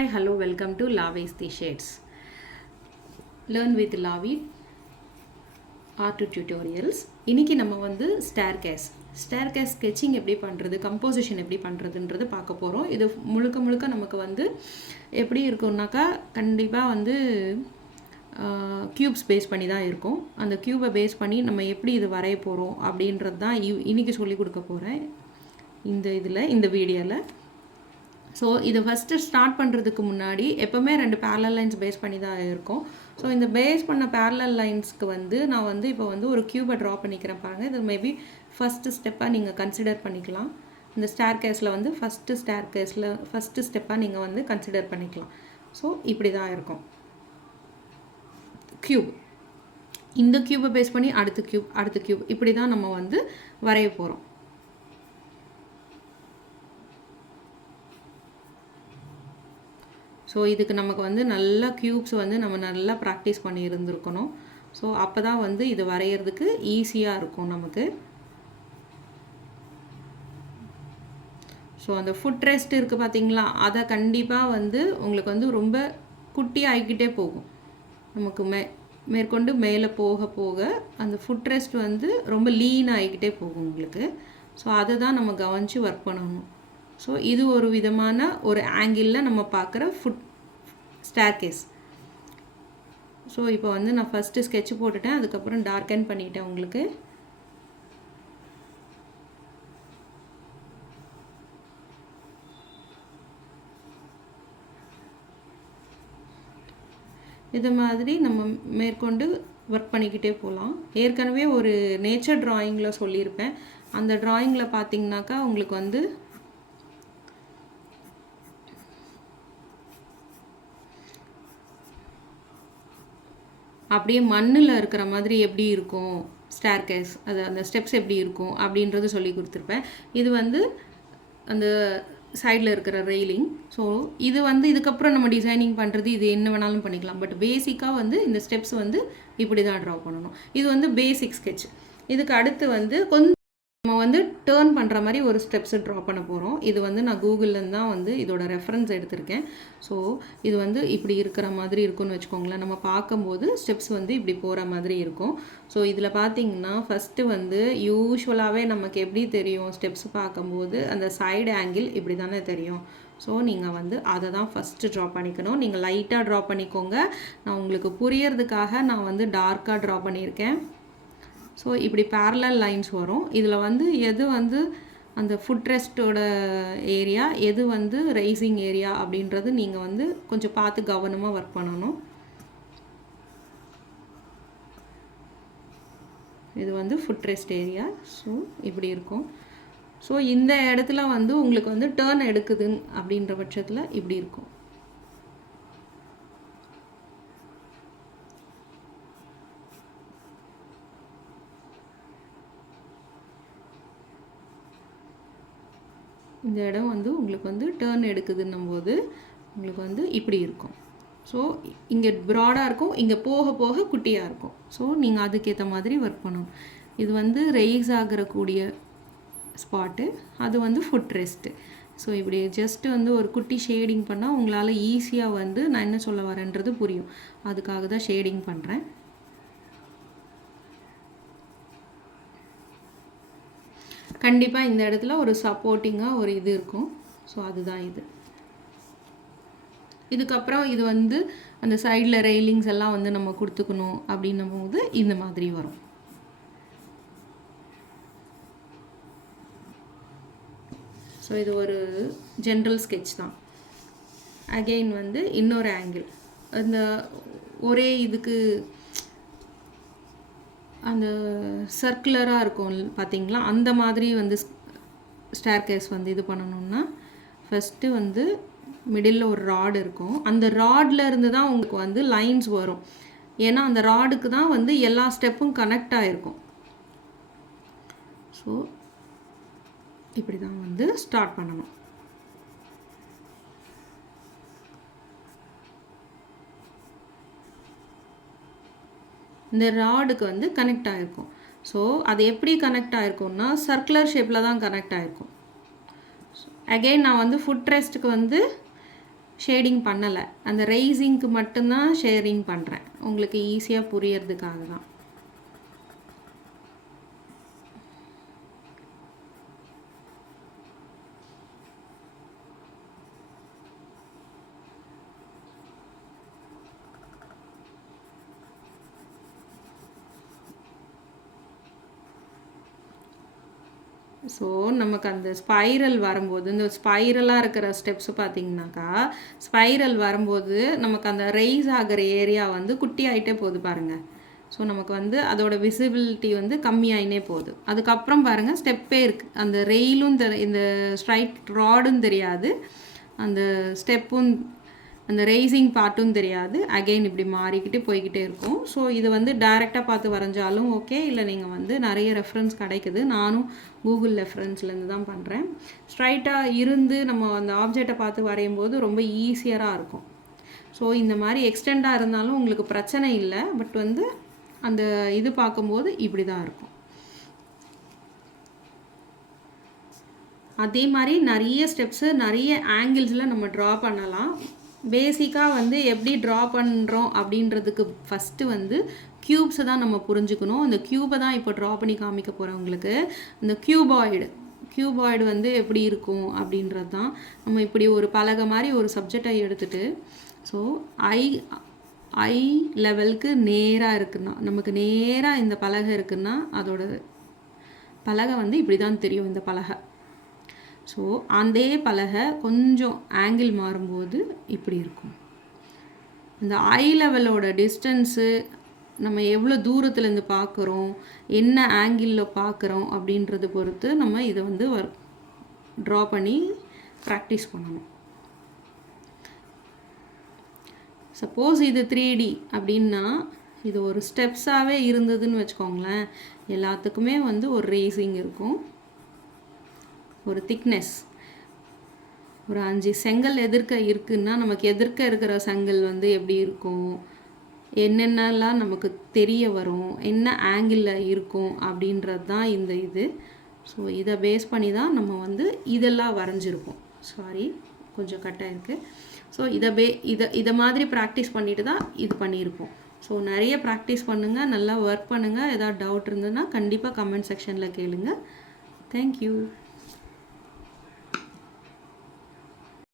Hi, hello, welcome to Lavi's The Shades. Learn with Lavi Art Tutorials. இன்னைக்கு நம்ம வந்து staircase sketching எப்படி பண்ணுறது, கம்போசிஷன் எப்படி பண்ணுறதுன்றது பார்க்க போகிறோம். இது முழுக்க நமக்கு வந்து எப்படி இருக்கும்னாக்கா கண்டிப்பாக வந்து க்யூப்ஸ் பேஸ் பண்ணி தான் இருக்கும். அந்த க்யூபை பேஸ் பண்ணி நம்ம எப்படி இது வரைய போகிறோம் அப்படின்றது தான் இன்றைக்கி சொல்லிக் கொடுக்க போகிறேன் இந்த வீடியோவில். ஸோ இதை ஃபஸ்ட்டு ஸ்டார்ட் பண்ணுறதுக்கு முன்னாடி எப்போவுமே 2 parallel lines பேஸ் பண்ணி தான் இருக்கும். ஸோ இந்த பேஸ் பண்ண parallel linesக்கு வந்து நான் வந்து இப்போ வந்து ஒரு க்யூபை ட்ரா பண்ணிக்கிறேன் பாருங்கள். இது மேபி ஃபஸ்ட்டு ஸ்டெப்பாக நீங்கள் கன்சிடர் பண்ணிக்கலாம். இந்த ஸ்டேர்கேஸில் வந்து ஃபஸ்ட்டு ஸ்டெப்பாக நீங்கள் வந்து கன்சிடர் பண்ணிக்கலாம். ஸோ இப்படி தான் இருக்கும் க்யூப். இந்த க்யூபை பேஸ் பண்ணி அடுத்த க்யூப் இப்படி தான் நம்ம வந்து வரைய போகிறோம். ஸோ இதுக்கு நமக்கு வந்து நல்லா க்யூப்ஸ் வந்து நம்ம நல்லா ப்ராக்டிஸ் பண்ணி இருந்திருக்கணும். ஸோ அப்போ தான் வந்து இது வரைகிறதுக்கு ஈஸியாக இருக்கும் நமக்கு. ஸோ அந்த ஃபுட் ரெஸ்ட் இருக்குது பார்த்தீங்களா, அதை கண்டிப்பாக வந்து உங்களுக்கு வந்து ரொம்ப குட்டி ஆகிக்கிட்டே போகும். நமக்கு மேற்கொண்டு மேலே போக அந்த ஃபுட் ரெஸ்ட் வந்து ரொம்ப லீன் ஆகிக்கிட்டே போகும் உங்களுக்கு. ஸோ அதை தான் நம்ம கவனித்து ஒர்க் பண்ணணும். ஸோ இது ஒரு விதமான ஒரு ஆங்கிளில் நம்ம பார்க்குற ஸ்டேர்கேஸ். ஸோ இப்போ வந்து நான் ஃபஸ்ட்டு ஸ்கெட்ச் போட்டுட்டேன், அதுக்கப்புறம் டார்க்கன் பண்ணிட்டேன் உங்களுக்கு. இது மாதிரி நம்ம மேற்கொண்டு ஒர்க் பண்ணிக்கிட்டே போகலாம். ஏற்கனவே ஒரு நேச்சர் ட்ராயிங்கில் சொல்லியிருப்பேன். அந்த ட்ராயிங்கில் பார்த்தீங்கன்னாக்கா உங்களுக்கு வந்து அப்படியே மண்ணில் இருக்கிற மாதிரி எப்படி இருக்கும் ஸ்டேர்கேஸ், அந்த ஸ்டெப்ஸ் எப்படி இருக்கும் அப்படின்றது சொல்லி கொடுத்துருப்பேன். இது வந்து அந்த சைடில் இருக்கிற ரெயிலிங். ஸோ இது வந்து இதுக்கப்புறம் நம்ம டிசைனிங் பண்ணுறது இது என்ன வேணாலும் பண்ணிக்கலாம். பட் பேசிக்காக வந்து இந்த ஸ்டெப்ஸ் வந்து இப்படி தான் ட்ரா பண்ணணும். இது வந்து பேசிக் ஸ்கெட்ச். இதுக்கு அடுத்து வந்து கொஞ்சம் நம்ம வந்து டேர்ன் பண்ணுற மாதிரி ஒரு ஸ்டெப்ஸு ட்ரா பண்ண போகிறோம். இது வந்து நான் கூகுள்லேருந்து தான் வந்து இதோட ரெஃபரன்ஸ் எடுத்திருக்கேன். ஸோ இது வந்து இப்படி இருக்கிற மாதிரி இருக்கும்னு வச்சுக்கோங்களேன். நம்ம பார்க்கும்போது ஸ்டெப்ஸ் வந்து இப்படி போகிற மாதிரி இருக்கும். ஸோ இதில் பார்த்தீங்கன்னா ஃபஸ்ட்டு வந்து யூஸ்வலாகவே நமக்கு எப்படி தெரியும், ஸ்டெப்ஸ் பார்க்கும்போது அந்த சைடு ஆங்கிள் இப்படி தானே தெரியும். ஸோ நீங்கள் வந்து அதை தான் ஃபஸ்ட்டு ட்ரா பண்ணிக்கணும். நீங்கள் லைட்டாக ட்ரா பண்ணிக்கோங்க. நான் உங்களுக்கு புரியறதுக்காக நான் வந்து டார்க்காக ட்ரா பண்ணியிருக்கேன். ஸோ இப்படி parallel lines வரும். இதில் வந்து எது வந்து அந்த ஃபுட் ரெஸ்ட்டோட ஏரியா, எது வந்து ரைசிங் ஏரியா அப்படின்றது நீங்கள் வந்து கொஞ்சம் பார்த்து கவனமாக ஒர்க் பண்ணணும். இது வந்து ஃபுட் ரெஸ்ட் ஏரியா. ஸோ இப்படி இருக்கும். ஸோ இந்த இடத்துல வந்து உங்களுக்கு வந்து டேர்ன் எடுக்குது அப்படின்ற பட்சத்தில் இப்படி இருக்கும். இந்த இடம் வந்து உங்களுக்கு வந்து டேர்ன் எடுக்குதுன்னும் போது உங்களுக்கு வந்து இப்படி இருக்கும். ஸோ இங்கே ப்ராடாக இருக்கும், இங்கே போக குட்டியாக இருக்கும். ஸோ நீங்கள் அதுக்கேற்ற மாதிரி ஒர்க் பண்ணணும். இது வந்து ரெய்ஸ் ஆகிறக்கூடிய ஸ்பாட்டு, அது வந்து ஃபுட் ரெஸ்ட்டு. ஸோ இப்படி ஜஸ்ட்டு வந்து ஒரு குட்டி ஷேடிங் பண்ணால் உங்களால் ஈஸியாக வந்து நான் என்ன சொல்ல வரேன்றது புரியும். அதுக்காக தான் ஷேடிங் பண்ணுறேன். கண்டிப்பாக இந்த இடத்துல ஒரு சப்போர்ட்டிங்காக ஒரு இது இருக்கும். ஸோ அதுதான் இது. இதுக்கப்புறம் இது வந்து அந்த சைடில் ரெயிலிங்ஸ் எல்லாம் வந்து நம்ம கொடுத்துக்கணும் அப்படின்னும் போது இந்த மாதிரி வரும். ஸோ இது ஒரு ஜென்ரல் ஸ்கெட்ச் தான். அகெயின் வந்து இன்னொரு ஆங்கிள், அந்த ஒரே இதுக்கு அந்த சர்க்குலராக இருக்கும் பார்த்தீங்களா, அந்த மாதிரி வந்து ஸ்டேர்கேஸ் வந்து இது பண்ணணும்னா ஃபஸ்ட்டு வந்து மிடில் ஒரு ராடு இருக்கும். அந்த ராடில் இருந்து தான் உங்களுக்கு வந்து லைன்ஸ் வரும். ஏன்னா அந்த ராடுக்கு தான் வந்து எல்லா ஸ்டெப்பும் கனெக்ட் ஆகிருக்கும். ஸோ இப்படி தான் வந்து ஸ்டார்ட் பண்ணணும். இந்த ராடுக்கு வந்து கனெக்ட் ஆகிருக்கும். ஸோ அது எப்படி கனெக்ட் ஆகிருக்கும்னா சர்க்குலர் ஷேப்பில் தான் கனெக்ட் ஆகிருக்கும். அகெயின் நான் வந்து ஃபுட் ரெஸ்ட்டுக்கு வந்து ஷேடிங் பண்ணலை. அந்த ரைசிங்க்கு மட்டும்தான் ஷேடிங் பண்ணுறேன், உங்களுக்கு ஈஸியாக புரியறதுக்காக தான். ஸோ நமக்கு அந்த ஸ்பைரல் வரும்போது, இந்த ஸ்பைரலாக இருக்கிற ஸ்டெப்ஸு பார்த்திங்கனாக்கா, ஸ்பைரல் வரும்போது நமக்கு அந்த ரைஸ் ஆகிற ஏரியா வந்து குட்டி ஆகிட்டே போகுது பாருங்கள். ஸோ நமக்கு வந்து அதோட விசிபிலிட்டி வந்து கம்மியாயினே போகுது. அதுக்கப்புறம் பாருங்கள் ஸ்டெப்பே இருக்குது, அந்த ரெயிலும் இந்த ஸ்ட்ரைட் ராடும் தெரியாது, அந்த ஸ்டெப்பும் அந்த ரைசிங் பார்ட்டும் தெரியாது. அகெயின் இப்படி மாறிக்கிட்டு போய்கிட்டே இருக்கும். ஸோ இது வந்து டைரெக்டாக பார்த்து வரைஞ்சாலும் ஓகே, இல்லை நீங்கள் வந்து நிறைய ரெஃபரன்ஸ் கிடைக்குது. நானும் கூகுள் ரெஃபரன்ஸ்லேருந்து தான் பண்ணுறேன். ஸ்ட்ரைட்டாக இருந்து நம்ம அந்த ஆப்ஜெக்டை பார்த்து வரையும் போது ரொம்ப ஈஸியராக இருக்கும். ஸோ இந்த மாதிரி எக்ஸ்டெண்டாக இருந்தாலும் உங்களுக்கு பிரச்சனை இல்லை. பட் வந்து அந்த இது பார்க்கும்போது இப்படி தான் இருக்கும். அதே மாதிரி நிறைய ஸ்டெப்ஸு நிறைய ஆங்கிள்ஸில் நம்ம ட்ரா பண்ணலாம். பேசிக்காக வந்து எப்படி ட்ரா பண்ணுறோம் அப்படின்றதுக்கு ஃபஸ்ட்டு வந்து க்யூப்ஸை தான் நம்ம புரிஞ்சுக்கணும். இந்த க்யூபை தான் இப்போ ட்ரா பண்ணி காமிக்க போகிறேன் உங்களுக்கு. இந்த க்யூபாய்டு வந்து எப்படி இருக்கும் அப்படின்றது தான். நம்ம இப்படி ஒரு பலகை மாதிரி ஒரு சப்ஜெக்டை எடுத்துகிட்டு, ஸோ ஐ லெவலுக்கு நேராக இருக்குன்னா, நமக்கு நேராக இந்த பலகை இருக்குன்னா அதோட பலகை வந்து இப்படி தான் தெரியும் இந்த பலகை. ஸோ அதே பலகை கொஞ்சம் ஆங்கிள் மாறும்போது இப்படி இருக்கும். இந்த ஐ லெவலோட டிஸ்டன்ஸு நம்ம எவ்வளோ தூரத்துலேருந்து பார்க்குறோம், என்ன ஆங்கிளில் பார்க்குறோம் அப்படின்றத பொறுத்து நம்ம இதை வந்து ட்ரா பண்ணி ப்ராக்டிஸ் பண்ணணும். சப்போஸ் இது 3D அப்படின்னா, இது ஒரு ஸ்டெப்ஸாகவே இருந்ததுன்னு வச்சுக்கோங்களேன், எல்லாத்துக்குமே வந்து ஒரு ரேசிங் இருக்கும், ஒரு திக்னஸ். ஒரு 5 செங்கல் எதிர்க்க இருக்குன்னா நமக்கு எதிர்க்க இருக்கிற செங்கல் வந்து எப்படி இருக்கும், என்னென்னலாம் நமக்கு தெரிய வரும், என்ன ஆங்கிளில் இருக்கும் அப்படின்றது தான் இந்த இது. ஸோ இதை பேஸ் பண்ணி தான் நம்ம வந்து இதெல்லாம் வரைஞ்சிருப்போம். சாரி, கொஞ்சம் கட்டாக இருக்குது. ஸோ இதை மாதிரி ப்ராக்டிஸ் பண்ணிட்டு தான் இது பண்ணியிருப்போம். ஸோ நிறைய ப்ராக்டிஸ் பண்ணுங்கள், நல்லா ஒர்க் பண்ணுங்கள். ஏதாவது டவுட் இருந்ததுன்னா கண்டிப்பாக கமெண்ட் செக்ஷனில் கேளுங்க. தேங்க்யூ.